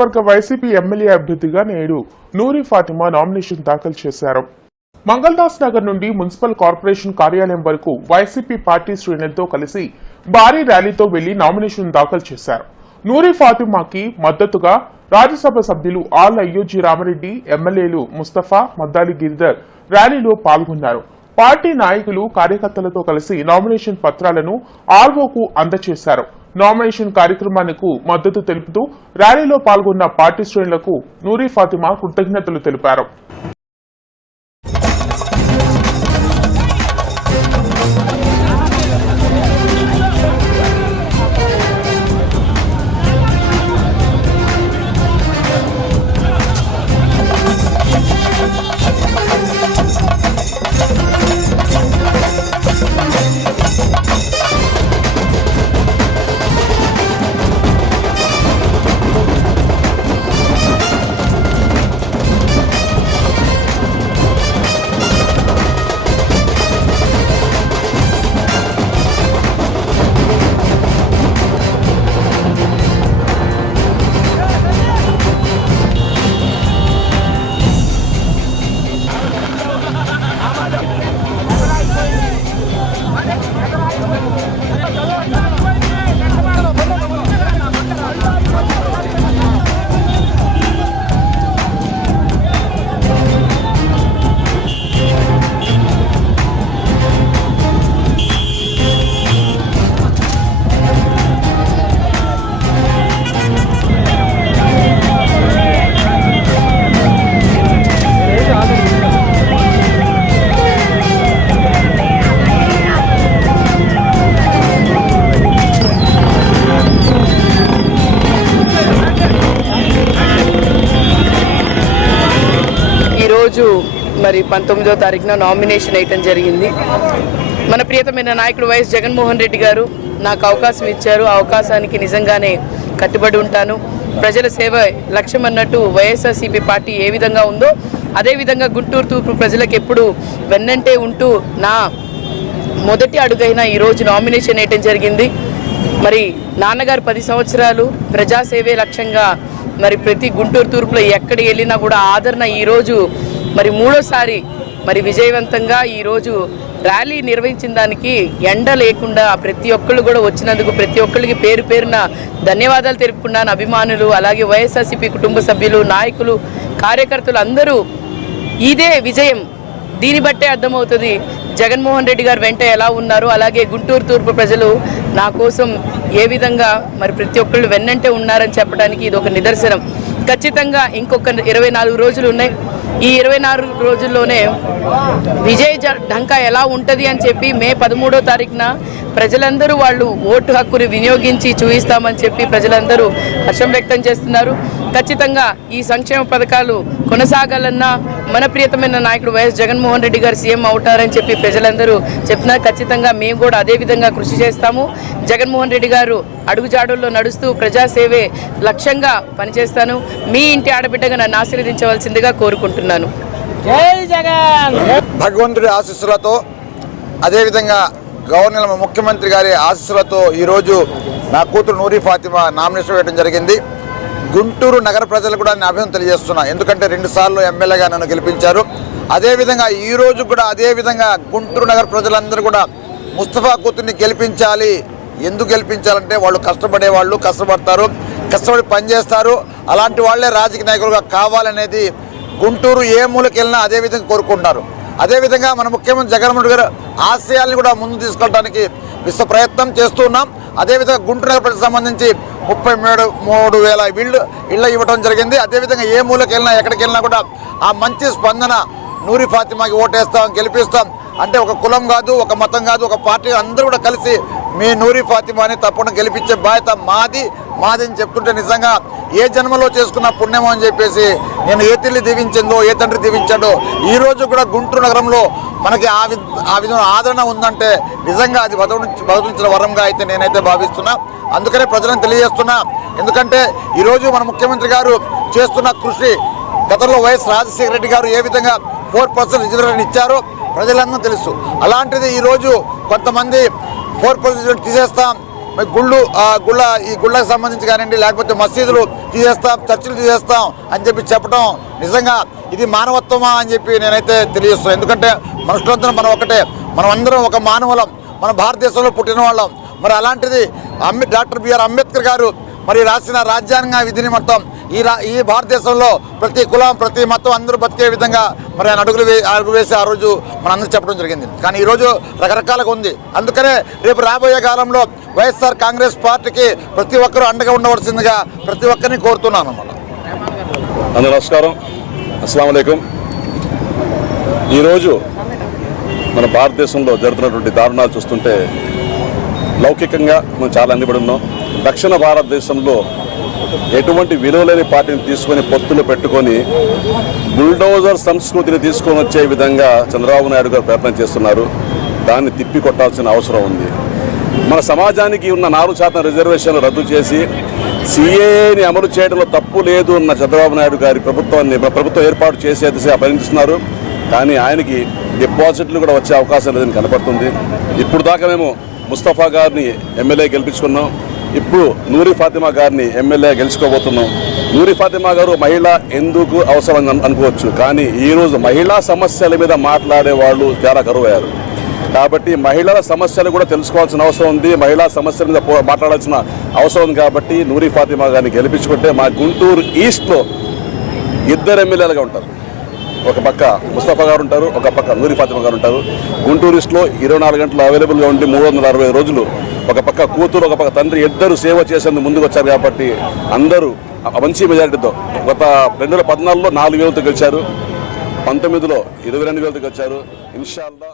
నియోజకవర్గ YCP MLA అభ్యర్థిగా నేడు నూరి ఫాతిమా నామినేషన్ దాఖలు చేశారు. మంగళదాస్ నగర్ నుండి మున్సిపల్ కార్పొరేషన్ కార్యాలయం వరకు వైసీపీ పార్టీ శ్రేణులతో కలిసి భారీ ర్యాలీతో వెళ్ళి నామినేషన్ దాఖలు చేశారు. నూరి ఫాతిమాకి మద్దతుగా రాజ్యసభ సభ్యులు ఆల్ అయ్యోజీ రామరెడ్డి ఎమ్మెల్యేలు ముస్తఫా మద్దాలి గిరిధర్ ర్యాలీలో పాల్గొన్నారు. పార్టీ నాయకులు కార్యకర్తలతో కలిసి నామినేషన్ పత్రాలను ఆర్వోకు అందజేశారు నామినేషన్ కార్యక్రమానికి మద్దతు తెలుపుతూ ర్యాలీలో పాల్గొన్న పార్టీ శ్రేణులకు నూరి ఫాతిమా కృతజ్ఞతలు తెలిపారు. ఈరోజు మరి పంతొమ్మిదో తారీఖున నామినేషన్ వేయటం జరిగింది. మన ప్రియతమైన నాయకుడు వైఎస్ జగన్మోహన్ రెడ్డి గారు నాకు అవకాశం ఇచ్చారు. ఆ అవకాశానికి నిజంగానే కట్టుబడి ఉంటాను. ప్రజల సేవ లక్ష్యం అన్నట్టు వైఎస్ఆర్సీపీ పార్టీ ఏ విధంగా ఉందో అదేవిధంగా గుంటూరు తూర్పు ప్రజలకు ఎప్పుడు వెన్నంటే ఉంటూ నా మొదటి అడుగైన ఈరోజు నామినేషన్ వేయటం జరిగింది. మరి నాన్నగారు పది సంవత్సరాలు ప్రజాసేవే లక్ష్యంగా మరి ప్రతి గుంటూరు తూర్పులో ఎక్కడికి వెళ్ళినా కూడా ఆదరణ ఈరోజు మరి మూడోసారి మరి విజయవంతంగా ఈరోజు ర్యాలీ నిర్వహించిన దానికి ఎండ లేకుండా ప్రతి ఒక్కళ్ళు కూడా వచ్చినందుకు ప్రతి ఒక్కళ్ళకి పేరు పేరున ధన్యవాదాలు తెలుపుకున్నాను. అభిమానులు అలాగే వైఎస్ఆర్సీపీ కుటుంబ సభ్యులు నాయకులు కార్యకర్తలు అందరూ ఇదే విజయం. దీన్ని బట్టే అర్థమవుతుంది జగన్మోహన్ రెడ్డి గారు వెంట ఎలా ఉన్నారు అలాగే గుంటూరు తూర్పు ప్రజలు నా కోసం ఏ విధంగా మరి ప్రతి ఒక్కళ్ళు వెన్నంటే ఉన్నారని చెప్పడానికి ఇది ఒక నిదర్శనం. ఖచ్చితంగా ఇంకొక ఇరవై నాలుగు రోజులు ఉన్నాయి. ఈ ఇరవై నాలుగు రోజుల్లోనే విజయ్ జ- ఢంకా ఎలా ఉంటుంది అని చెప్పి మే పదమూడో తారీఖున ప్రజలందరూ వాళ్ళు ఓటు హక్కుని వినియోగించి చూయిస్తామని చెప్పి ప్రజలందరూ హర్షం వ్యక్తం చేస్తున్నారు. ఖచ్చితంగా ఈ సంక్షేమ పథకాలు కొనసాగాలన్నా మన ప్రియతమైన నాయకుడు వైఎస్ జగన్మోహన్ రెడ్డి గారు సీఎం అవుతారని చెప్పి ప్రజలందరూ చెప్తున్నారు. ఖచ్చితంగా మేము కూడా అదే విధంగా కృషి చేస్తాము. జగన్మోహన్ రెడ్డి గారు అడుగుజాడుల్లో నడుస్తూ ప్రజాసేవే లక్ష్యంగా పనిచేస్తాను. మీ ఇంటి ఆడబిడ్డగా నన్ను ఆశీర్వదించవలసిందిగా కోరుకుంటున్నాను. భగవంతుడి ఆశీస్సులతో అదేవిధంగా గవర్నర్ ముఖ్యమంత్రి గారి ఆశీస్సులతో ఈరోజు నా కూతురు నూరి ఫాతిమా నామినేషన్ వేయడం జరిగింది. గుంటూరు నగర ప్రజలు కూడా నేను అభినందన తెలియజేస్తున్నా. ఎందుకంటే రెండుసార్లు ఎమ్మెల్యేగా నన్ను గెలిపించారు. అదేవిధంగా ఈ రోజు కూడా అదేవిధంగా గుంటూరు నగర ప్రజలందరూ కూడా ముస్తఫా కూతుర్ని గెలిపించాలి ఎందుకు గెలిపించాలంటే వాళ్ళు కష్టపడే వాళ్ళు కష్టపడతారు కష్టపడి పనిచేస్తారు. అలాంటి వాళ్ళే రాజకీయ నాయకులుగా కావాలనేది గుంటూరు ఏ మూలకి వెళ్ళినా అదే విధంగా కోరుకుంటున్నారు. అదేవిధంగా మన ముఖ్యమంత్రి జగన్మోహన్ గారు ఆశయాల్ని కూడా ముందు తీసుకెళ్ళడానికి విశ్వ ప్రయత్నం చేస్తూ ఉన్నాం. అదేవిధంగా గుంటూరు నగర ప్రజలకు సంబంధించి ముప్పై మూడు మూడు వేల ఇళ్ళు ఇళ్ళ ఇవ్వడం జరిగింది. అదేవిధంగా ఏ మూలకి వెళ్ళినా ఎక్కడికి వెళ్ళినా కూడా ఆ మంచి స్పందన నూరి ఫాతిమాకి ఓటేస్తాం గెలిపిస్తాం. అంటే ఒక కులం కాదు ఒక మతం కాదు ఒక పార్టీ అందరూ కూడా కలిసి మీ నూరి ఫాతిమాని తప్పకుండా గెలిపించే బాధ్యత మాది మాది అని చెప్తుంటే నిజంగా ఏ జన్మలో చేసుకున్న పుణ్యమో అని చెప్పేసి నేను ఏ తల్లి దీవించిందో ఏ తండ్రి దీవించాడో ఈ రోజు కూడా గుంటూరు నగరంలో మనకి ఆ వి ఆ విధంగా ఆదరణ ఉందంటే నిజంగా అది భగవంతు భగవంతుల వరంగా అయితే నేనైతే భావిస్తున్నా. అందుకనే ప్రజలను తెలియజేస్తున్నా. ఎందుకంటే ఈరోజు మన ముఖ్యమంత్రి గారు చేస్తున్న కృషి గతంలో వైఎస్ రాజశేఖర రెడ్డి గారు ఏ విధంగా ఫోర్ పర్సెంట్ రిజర్వేషన్ ఇచ్చారో ప్రజలందరూ తెలుసు. అలాంటిది ఈరోజు కొంతమంది ఫోర్ పర్సెంట్ తీసేస్తాం. మరి గుళ్ళు గుళ్ళ ఈ గుళ్ళకు సంబంధించి కానివ్వండి లేకపోతే మసీదులు తీసేస్తాం చర్చిలు తీసేస్తాం అని చెప్పి చెప్పడం నిజంగా ఇది మానవత్వమా అని చెప్పి నేనైతే తెలియజేస్తాను ఎందుకంటే మనుషులందరం మనం ఒకటే మనం అందరం ఒక మానవులం మన భారతదేశంలో పుట్టిన వాళ్ళం. మరి అలాంటిది అంబే డాక్టర్ బిఆర్ అంబేద్కర్ గారు మరి రాసిన రాజ్యాంగ విధిని మొత్తం ఈ రా ఈ భారతదేశంలో ప్రతి కులం ప్రతి మతం అందరూ బతికే విధంగా మరి ఆయన అడుగులు వే అడుగు వేసి ఆ రోజు మన అందరూ చెప్పడం జరిగింది. కానీ ఈరోజు రకరకాలుగా ఉంది. అందుకనే రేపు రాబోయే కాలంలో వైఎస్ఆర్ కాంగ్రెస్ పార్టీకి ప్రతి ఒక్కరూ అండగా ఉండవలసిందిగా ప్రతి ఒక్కరిని కోరుతున్నాను అన్నమాట. అందరూ నమస్కారం. అస్సలం ఈరోజు మన భారతదేశంలో జరుగుతున్నటువంటి దారుణాలు చూస్తుంటే లౌకికంగా మనం చాలా అందిపడి ఉన్నాం. దక్షిణ భారతదేశంలో ఎటువంటి విలువలేని పార్టీని తీసుకొని పొత్తులు పెట్టుకొని బుల్డోజర్ సంస్కృతిని తీసుకొని వచ్చే విధంగా చంద్రబాబు నాయుడు గారు ప్రయత్నం చేస్తున్నారు. దాన్ని తిప్పి కొట్టాల్సిన అవసరం ఉంది. మన సమాజానికి ఉన్న నాలుగు శాతం రిజర్వేషన్లు రద్దు చేసి సిఏని అమలు చేయడంలో తప్పు లేదు అన్న చంద్రబాబు నాయుడు గారి ప్రభుత్వాన్ని ప్రభుత్వం ఏర్పాటు చేసే దిశగా పరిగణిస్తున్నారు. కానీ ఆయనకి డిపాజిట్లు కూడా వచ్చే అవకాశం లేదని కనపడుతుంది. ఇప్పుడు దాకా మేము ముస్తఫా గారిని ఎమ్మెల్యే గెలిపించుకున్నాం. ఇప్పుడు నూరి ఫాతిమా గారిని ఎమ్మెల్యే గెలుచుకోబోతున్నాం. నూరి ఫాతిమా గారు మహిళ ఎందుకు అవసరం అని అనుకోవచ్చు. కానీ ఈరోజు మహిళా సమస్యల మీద మాట్లాడే వాళ్ళు చాలా కరువయ్యారు కాబట్టి మహిళల సమస్యలు కూడా తెలుసుకోవాల్సిన అవసరం ఉంది. మహిళా సమస్యల మీద మాట్లాడాల్సిన అవసరం ఉంది కాబట్టి నూరి ఫాతిమా గారిని గెలిపించుకుంటే మా గుంటూరు ఈస్ట్లో ఇద్దరు ఎమ్మెల్యేలుగా ఉంటారు. ఒక పక్క ముస్తఫా గారు ఉంటారు ఒక పక్క నూరి ఫాతిమా గారు ఉంటారు. గుంటూరిస్ట్లో ఇరవై నాలుగు గంటలు అవైలబుల్గా ఉండి మూడు వందల అరవై రోజులు ఒక పక్క కూతురు ఒక పక్క తండ్రి ఇద్దరు సేవ చేసేందుకు ముందుకు వచ్చారు కాబట్టి అందరూ మంచి మెజారిటీతో గత రెండు వేల పద్నాలుగులో నాలుగు వేలతో గెలిచారు పంతొమ్మిదిలో ఇరవై రెండు వేలతో గెలిచారు. ఇన్షాల్లా